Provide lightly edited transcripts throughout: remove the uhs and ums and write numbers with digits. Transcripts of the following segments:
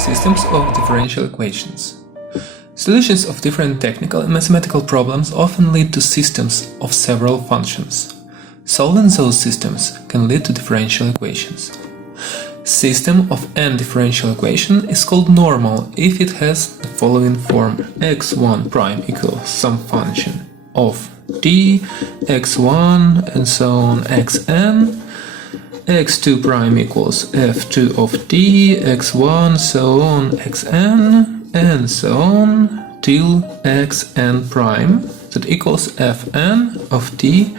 systems of differential equations. Solutions of different technical and mathematical problems often lead to systems of several functions. Solving those systems can lead to differential equations. System of n differential equation is called normal if it has the following form: x1 prime equals some function of t, x1 and so on xn, x2 prime equals f2 of t, x1 so on xn, and so on till xn prime that equals fn of t,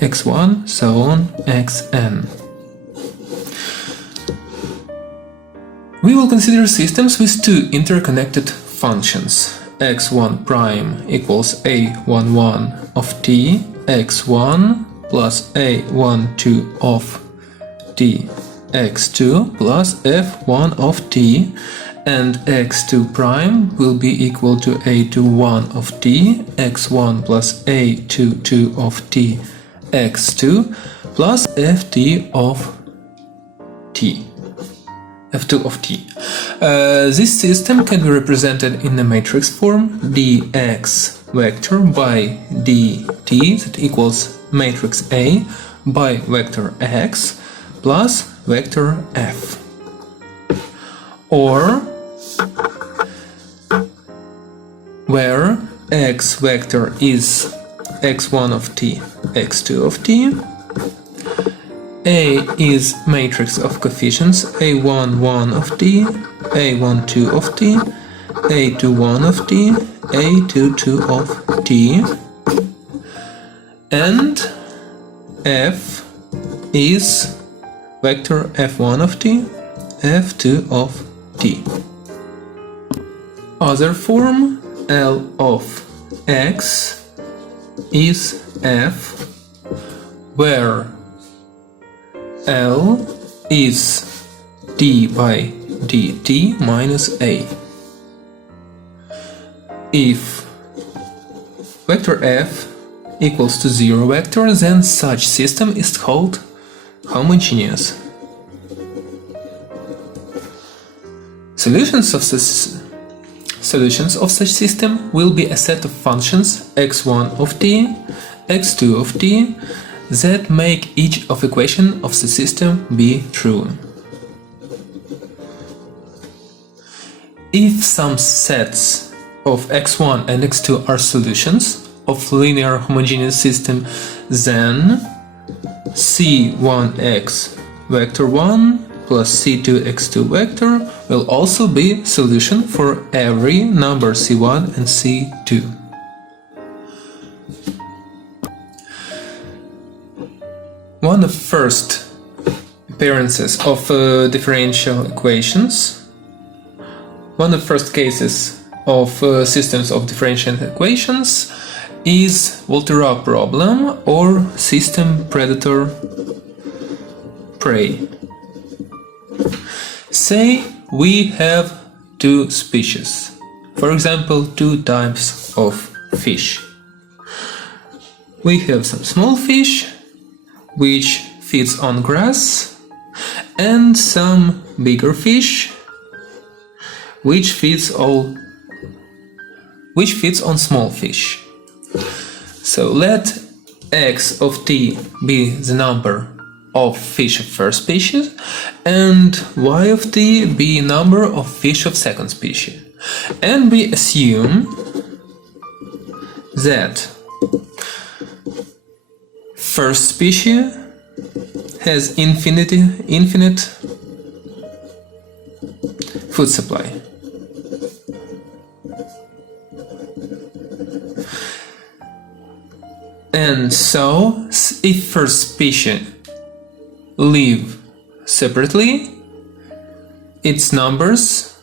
x1 so on xn. We will consider systems with two interconnected functions: x1 prime equals a11 of t, x1 plus a12 of t, x2 plus f1 of t, and x2 prime will be equal to a21 of t, x1 plus a22 of t, x2 plus ft of t. f2 of t. This system can be represented in the matrix form dx vector by dt that equals matrix A by vector x plus vector f. Or where x vector is x1 of t, x2 of t, A is matrix of coefficients a11 of t, a12 of t, a21 of t, a22 of t, and f is vector f1 of t, f2 of t. Other form, L of x is f, where L is d by dt minus a. If vector f equals to 0 vector, then such system is called homogeneous. Solutions of such system will be a set of functions x1 of t, x2 of t, that make each of equation of the system be true. If some sets of x1 and x2 are solutions of linear homogeneous system, then c1x vector 1 plus c2x2 vector will also be solution for every number c1 and c2. One of the first appearances of differential equations, one of the first cases of systems of differential equations is Volterra problem or system predator-prey. Say we have two species, for example, two types of fish. We have some small fish which feeds on grass, and some bigger fish which feeds on small fish. So let x of t be the number of fish of first species and y of t be number of fish of second species. And we assume that first species has infinite food supply. And so, if first species live separately, its numbers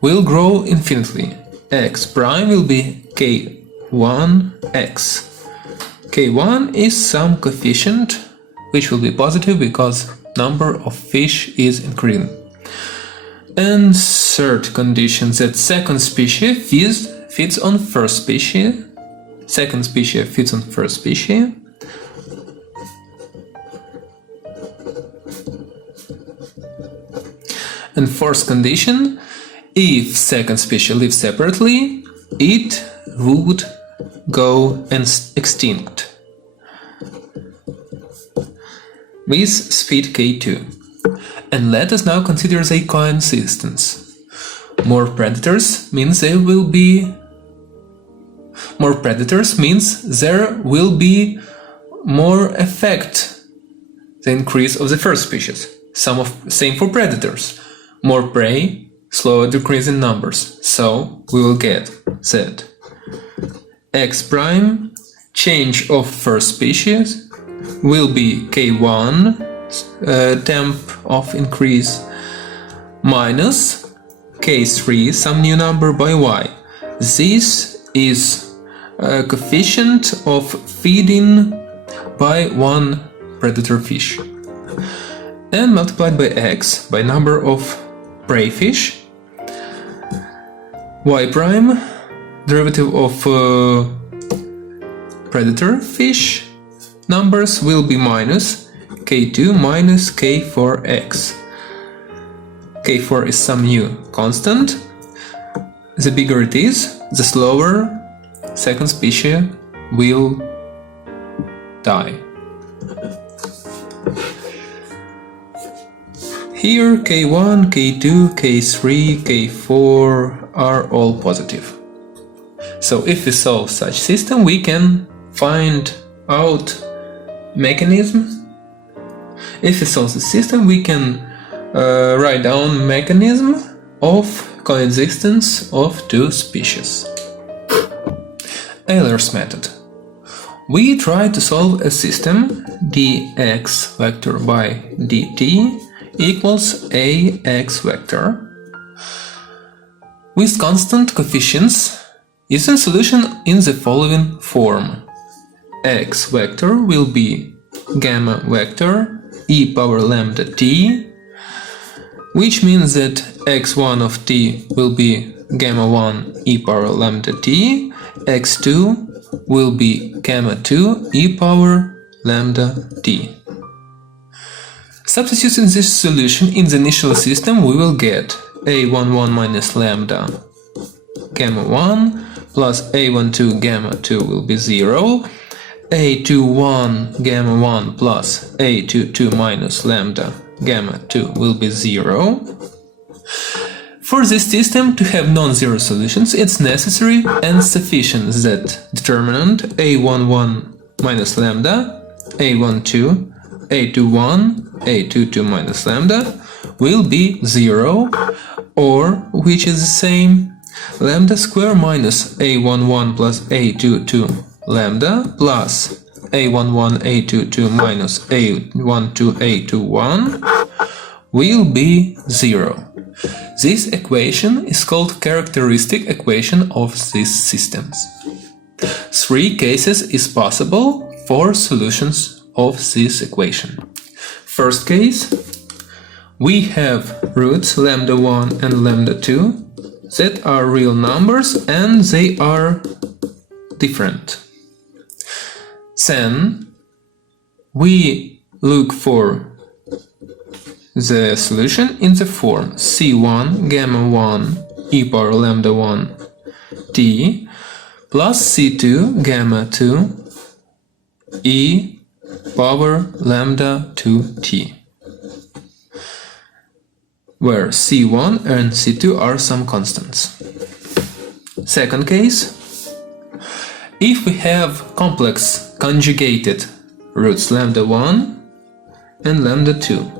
will grow infinitely. X prime will be k1x. k1 is some coefficient which will be positive because number of fish is increasing. And third condition, that second species feeds on first species, second species feeds on first species, and fourth condition, If second species lives separately, it would go extinct with speed k2. And let us now consider the coexistence. More predators means there will be more effect the increase of the first species. Same for predators. More prey, slower decrease in numbers. So we will get that x prime change of first species will be k1 temp of increase minus k3 some new number by y. This is a coefficient of feeding by one predator fish, and multiplied by x by number of prey fish. Y prime derivative of predator fish numbers will be minus k2 minus k4x. k4 is some new constant. The bigger it is, the slower second species will die. Here k1, k2, k3, k4 are all positive. So if we solve such system, we can find out mechanism. If we solve the system, we can write down mechanism of coexistence of two species. Euler's method. We try to solve a system dx vector by dt equals ax vector with constant coefficients using solution in the following form. X vector will be gamma vector e power lambda t, which means that x1 of t will be gamma 1 e power lambda t, x2 will be gamma 2 e power lambda t. Substituting this solution in the initial system, we will get a11 minus lambda gamma 1 plus a12 gamma 2 will be 0, a21 gamma 1 plus a22 minus lambda gamma 2 will be 0. For this system to have non-zero solutions, it's necessary and sufficient that determinant a11 minus lambda, a12, a21, a22 minus lambda will be 0, or, which is the same, lambda square minus a11 plus a22 lambda plus a11 a22 minus a12 a21 will be 0. This equation is called characteristic equation of these systems. 3 cases is possible for solutions of this equation. First case, we have roots lambda 1 and lambda 2 that are real numbers and they are different. Then we look for the solution in the form c1 gamma 1 e power lambda 1 t plus c2 gamma 2 e power lambda 2t, where c1 and c2 are some constants. Second case, if we have complex conjugated roots lambda 1 and lambda 2.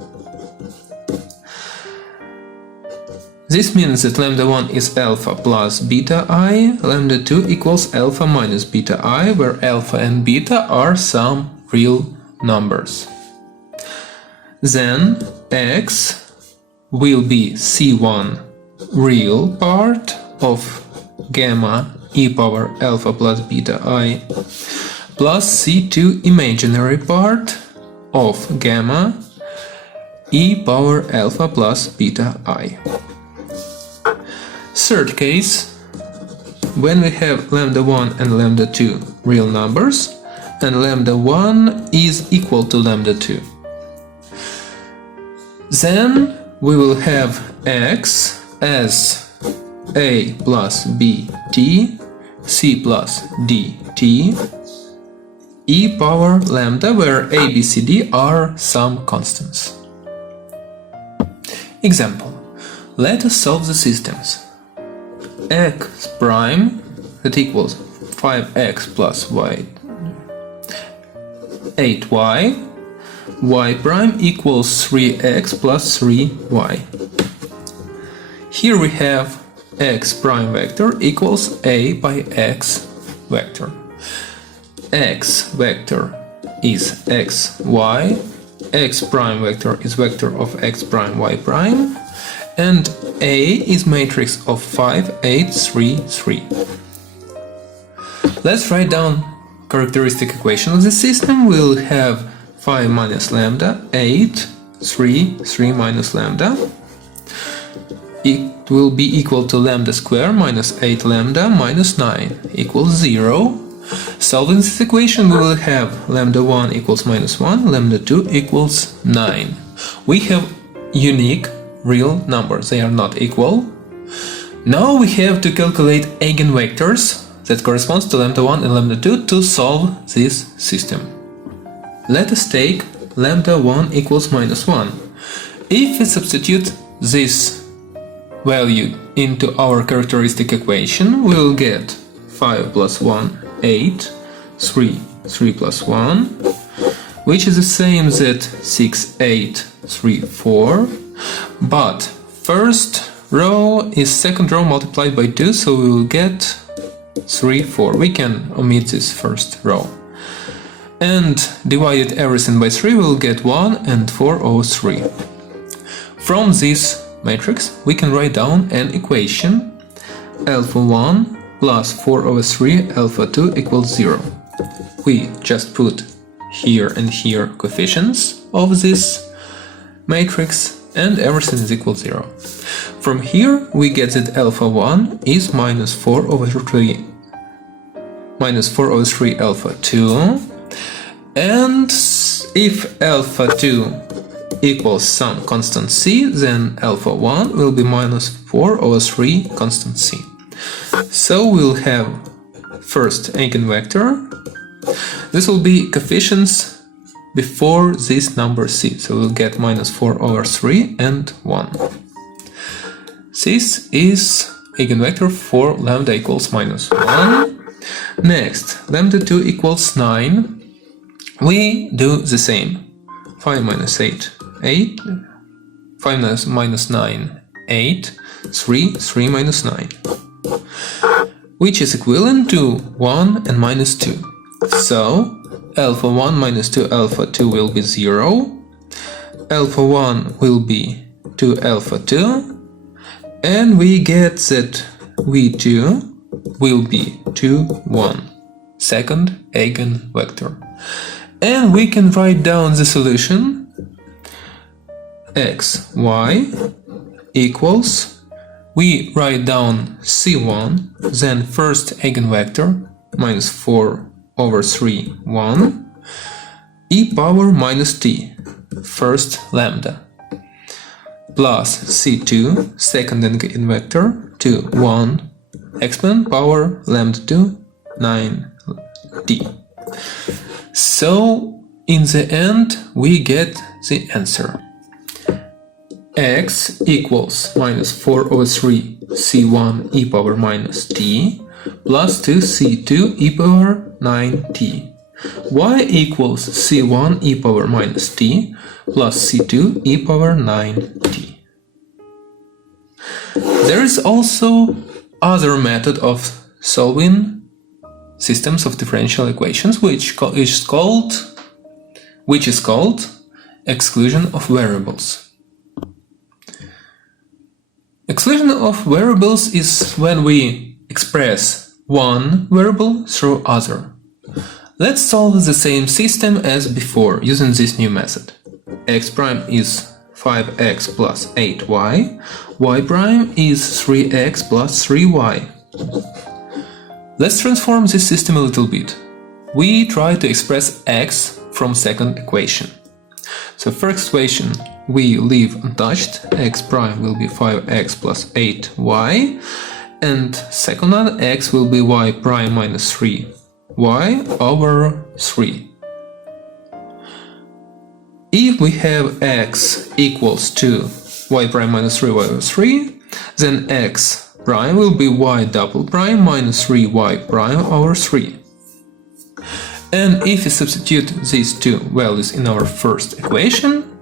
This means that lambda 1 is alpha plus beta I, lambda 2 equals alpha minus beta I, where alpha and beta are some real numbers. Then x will be c1 real part of gamma e power alpha plus beta I plus c2 imaginary part of gamma e power alpha plus beta I. Third case, when we have lambda 1 and lambda 2 real numbers and lambda 1 is equal to lambda 2. Then we will have x as a plus bt, c plus dt, e power lambda, where a, b, c, d are some constants. Example. Let us solve the systems. X prime that equals 5x plus y 8y, y prime equals 3x plus 3y. Here we have x prime vector equals a by x vector. X vector is x, y, x prime vector is vector of x prime, y prime, and A is matrix of 5, 8, 3, 3. Let's write down characteristic equation of the system. We'll have 5 minus lambda, 8, 3, 3 minus lambda. It will be equal to lambda square minus 8 lambda minus 9 equals 0. Solving this equation, we will have lambda 1 equals minus 1, lambda 2 equals 9. We have unique real numbers, they are not equal. Now we have to calculate eigenvectors that corresponds to lambda 1 and lambda 2 to solve this system. Let us take lambda 1 equals minus 1. If we substitute this value into our characteristic equation, we will get 5 plus 1, 8, 3, 3 plus 1, which is the same as 6, 8, 3, 4. But first row is second row multiplied by 2, so we will get 3, 4. We can omit this first row. And divided everything by 3, we will get 1 and 4 over 3. From this matrix, we can write down an equation alpha 1 plus 4 over 3 alpha 2 equals 0. We just put here and here coefficients of this matrix and everything is equal to 0. From here we get that alpha 1 is minus 4 over 3 alpha 2, and if alpha 2 equals some constant c, then alpha 1 will be minus 4 over 3 constant c. So we'll have first eigenvector. This will be coefficients before this number c, so we'll get minus 4 over 3 and 1. This is eigenvector for lambda equals minus 1. Next, lambda 2 equals 9. We do the same. 5 minus 8, 8. 5 minus 9, 8. 3, 3 minus 9. Which is equivalent to 1 and minus 2. So, alpha 1 minus 2 alpha 2 will be 0. Alpha 1 will be 2 alpha 2. And we get that V2 will be 2, 1. Second eigenvector. And we can write down the solution. X, y equals, we write down C1, then first eigenvector, minus 4 over 3, 1, e power minus t, first lambda, plus C2, second eigenvector, 2, 1, exponent power lambda 2, 9t. So, in the end, we get the answer. X equals minus 4 over 3 C1 e power minus t plus 2 C2 e power 9t. Y equals C1 e power minus t plus C2 e power 9t. There is also other method of solving systems of differential equations, which is called exclusion of variables. Exclusion of variables is when we express one variable through other. Let's solve the same system as before using this new method. X prime is 5x plus 8y, y prime is 3x plus 3y. Let's transform this system a little bit. We try to express x from second equation. So first equation we leave untouched, x prime will be 5x plus 8y, and second one, x will be y prime minus 3y over 3. If we have x equals to y prime minus 3y over 3, then x prime will be y double prime minus 3y prime over 3. And if we substitute these two values in our first equation,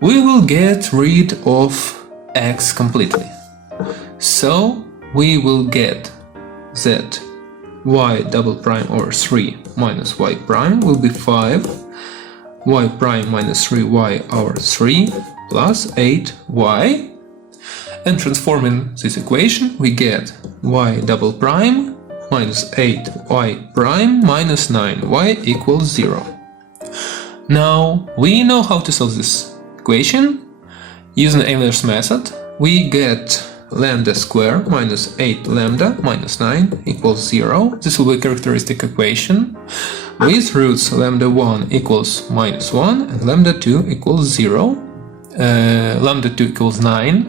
we will get rid of x completely. So we will get that y double prime over 3 minus y prime will be 5, y prime minus 3y over 3 plus 8y, and transforming this equation we get y double prime minus 8y prime minus 9y equals 0. Now we know how to solve this equation. Using Euler's method, we get lambda square minus 8 lambda minus 9 equals 0. This will be a characteristic equation with roots lambda 1 equals minus 1 and lambda 2 equals 0. Lambda 2 equals 9.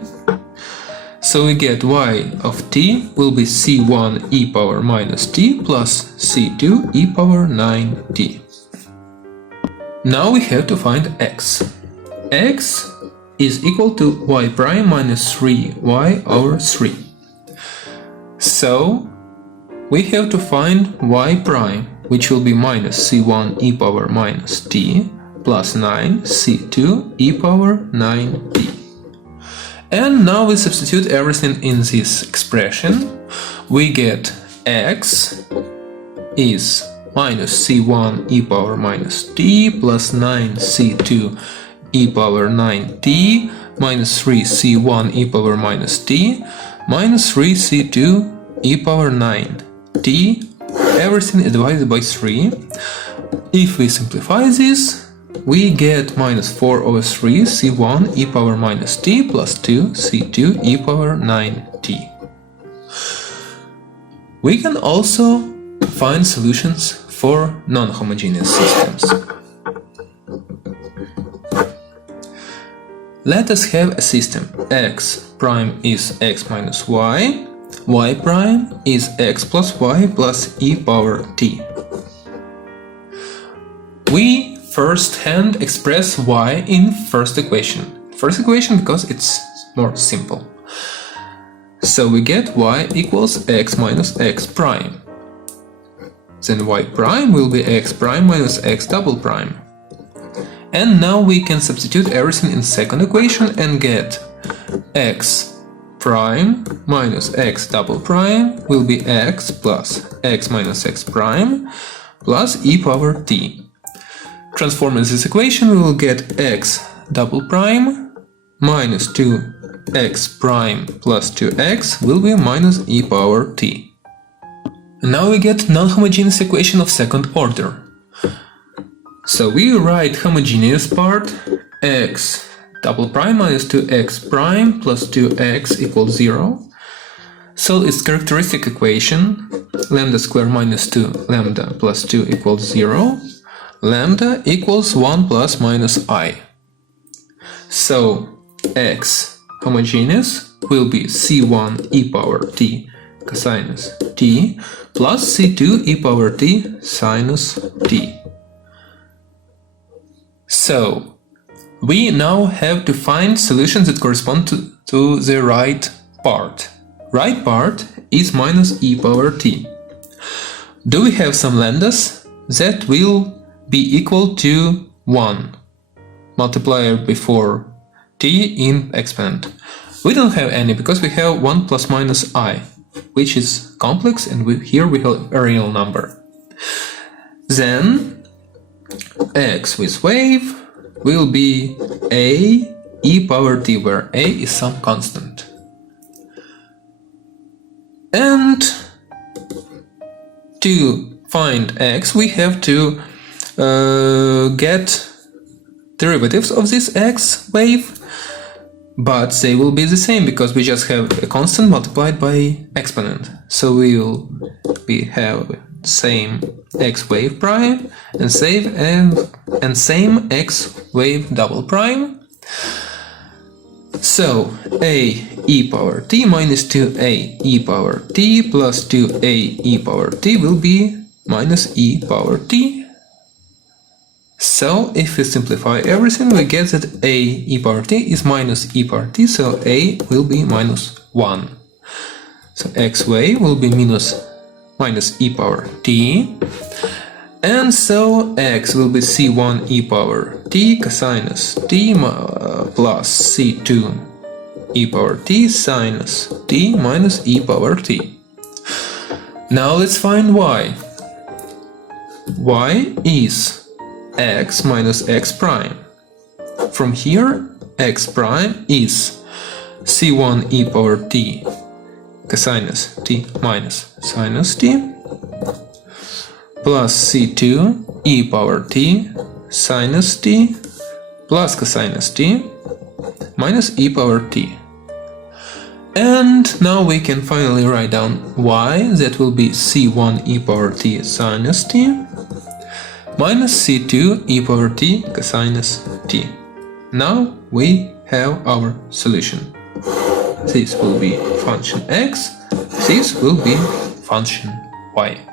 So we get y of t will be c1 e power minus t plus c2 e power 9t. Now we have to find x. X is equal to y prime minus 3y over 3. So we have to find y prime, which will be minus c1 e power minus t plus 9 c2 e power 9t. And now we substitute everything in this expression. We get x is minus c1 e power minus t plus 9 c2 e power 9t minus 3c1 e power minus t minus 3c2 e power 9t. Everything is divided by 3. If we simplify this, we get minus 4 over 3 c1 e power minus t plus 2 c2 e power 9t. We can also find solutions for non-homogeneous systems. Let us have a system x prime is x minus y, y prime is x plus y plus e power t. We first-hand express y in first equation. First equation because it's more simple. So we get y equals x minus x prime. Then y prime will be x prime minus x double prime. And now we can substitute everything in second equation and get x prime minus x double prime will be x plus x minus x prime plus e power t. Transforming this equation, we will get x double prime minus 2x prime plus 2x will be minus e power t. And now we get non-homogeneous equation of second order. So we write homogeneous part x double prime minus 2x prime plus 2x equals 0. So its characteristic equation lambda square minus 2 lambda plus 2 equals 0. Lambda equals 1 plus minus I. So x homogeneous will be c1 e power t cosinus t plus c2 e power t sinus t. So we now have to find solutions that correspond to the right part. Right part is minus e power t. Do we have some lambdas that will be equal to 1 multiplier before t in exponent? We don't have any because we have 1 plus minus I, which is complex, and here we have a real number. Then x with wave will be a e power t, where a is some constant. And to find x, we have to get derivatives of this x wave, but they will be the same because we just have a constant multiplied by exponent. So we have same x wave prime and same x wave double prime. So a e power t minus 2a e power t plus 2a e power t will be minus e power t. So if we simplify everything, we get that a e power t is minus e power t, so a will be minus 1. So xy will be minus e power t, and so x will be c1 e power t cosinus t plus c2 e power t sinus t minus e power t. Now let's find y. Y is x minus x prime. From here, x prime is c1 e power t cosinus t minus sinus t plus c2 e power t sinus t plus cosinus t minus e power t. And now we can finally write down y, that will be c1 e power t sinus t minus c2 e power t cosinus t. Now we have our solution. This will be function x, this will be function y.